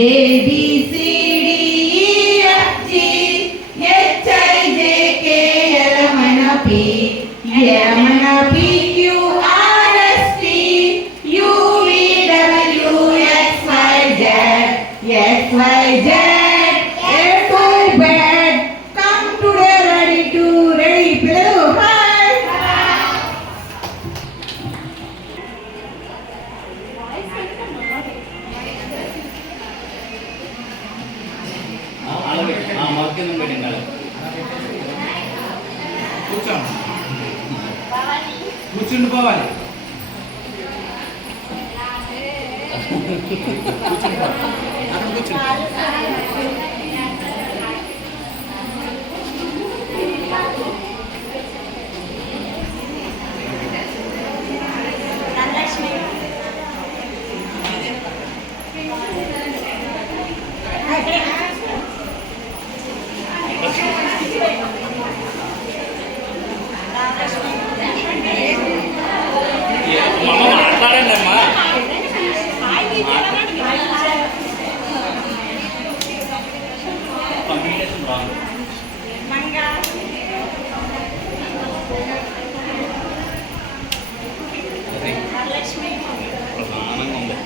A B C D E F G H I J K L M N O P M N O P Q R S T U V W X Y Z X Y Z A for bed. Come today ready pillalu. Hi. కూర్చుండి పోవాలి అక్కడ కూర్చుండి మాట్లాడండి అమ్మా communication రాదు ప్రధానంగా ఉంది